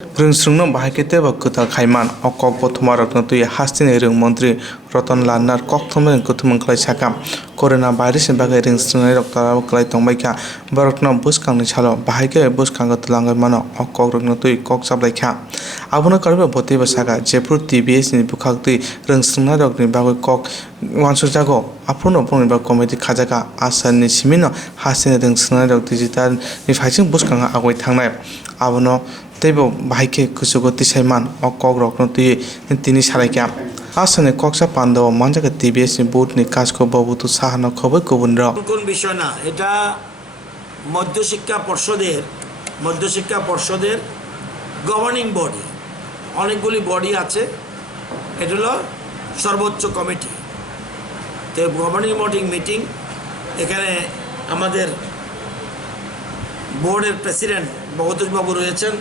रोंस्रोंनो बाहायकेते बकुता खायमान अकक बथमा रत्नतुय हास्तिनि रों मन्त्री रतन लान्नार कक्थमै कुथुमं खलाय साका कोरोना भाइरासनि बागै रोंस्रोंनाय रक्ताराव खलाय तंबायखा बरकनो बुसखांनि सालो बाहायके बुसखांगो तलांगै मानो अकक रत्नतुय कक साबलायखा आबुनो करबो बतेबो साका जेफुर टीबीएस नि बुखागतुय रोंस्रोंनाय रकनि बागै कक वानसुजागो आफुनो बुंनिबा कमिटि खाजाका आसाननि सिमिनो हास्तिनि रोंस्रोंनाय रक डिजिटल नि फाइसिं बुसखांगा आगय थांनाय आबुनो तेबो बाहायके कुसुगो तिसायमान अकक रत्नतुय तिनि सारायका आसाने कक्सा पांडव मानजाका टीबीएस नि बोर्ड नि काजको बबुतु साहानो खबर गुबुनर কোন বিষয় না এটা মধ্যশিক্ষা পর্ষদের গভর্নিং বডি অনেকগুলি বডি আছে এটা হলো সর্বোচ্চ কমিটি তো গভর্নিং বডি মিটিং এখানে আমাদের বোর্ডের প্রেসিডেন্ট ভগতোষ বাবু রয়েছেন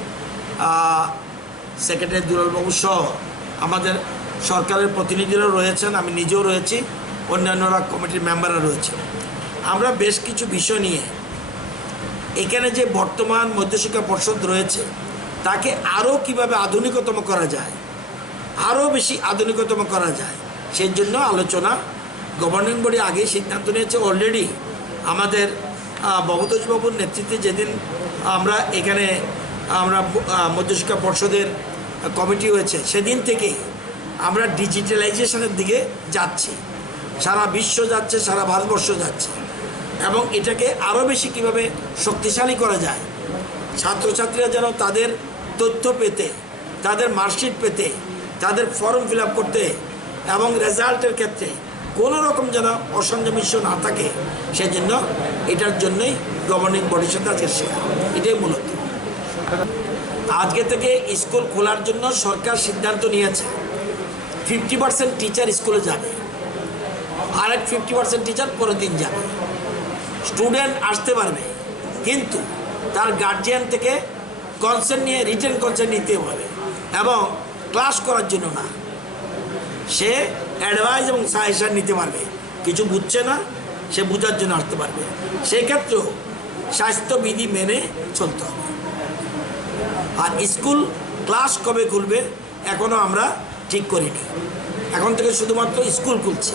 সেক্রেটারি দুলাল বাবু সহ আমাদের সরকারের প্রতিনিধিরা রয়েছেন আমি নিজেও রয়েছি অন্যান্যরা কমিটির মেম্বাররা রয়েছেন আমরা বেশ কিছু বিষয় নিয়ে এখানে যে বর্তমান মধ্যশিক্ষা পর্ষদ রয়েছে তাকে আরও কিভাবে আধুনিকতম করা যায় আরও বেশি আধুনিকতম করা যায় সেই জন্য আলোচনা গভর্নিং বডি আগেই সিদ্ধান্ত নিয়েছে অলরেডি আমাদের ভগতোষ বাবুর নেতৃত্বে যেদিন আমরা এখানে মধ্যশিক্ষা পর্ষদের কমিটি হয়েছে সেদিন থেকেই আমরা ডিজিটালাইজেশনের দিকে যাচ্ছি সারা বিশ্ব যাচ্ছে সারা ভারতবর্ষ যাচ্ছে এবং এটাকে আরও বেশি কীভাবে শক্তিশালী করা যায় ছাত্রছাত্রীরা যেন তাদের তথ্য পেতে তাদের মার্কশিট পেতে তাদের ফর্ম ফিল আপ করতে এবং রেজাল্টের ক্ষেত্রে কোনো রকম যেন অসামঞ্জস্য না থাকে সেজন্য এটার জন্যই গভর্নিং বডির সাথে আজকে শেখা এটাই মূলত আজকে থেকে স্কুল খোলার জন্য সরকার সিদ্ধান্ত নিয়েছে 50% টিচার স্কুলে যাবে আর এক 50% টিচার পরের দিন যাবে স্টুডেন্ট আসতে পারবে কিন্তু তার গার্জিয়ান থেকে কনসেন্ট নিয়ে রিটেন কনসেন্ট নিতে হবে এবং ক্লাস করার জন্য না সে অ্যাডভাইস এবং সাজেশন নিতে পারবে কিছু বুঝছে না সে বোঝার জন্য আসতে পারবে সেক্ষেত্রেও স্বাস্থ্যবিধি মেনে চলতে হবে আর স্কুল ক্লাস কবে খুলবে এখনও আমরা ঠিক করিনি এখন থেকে শুধুমাত্র স্কুল খুলছে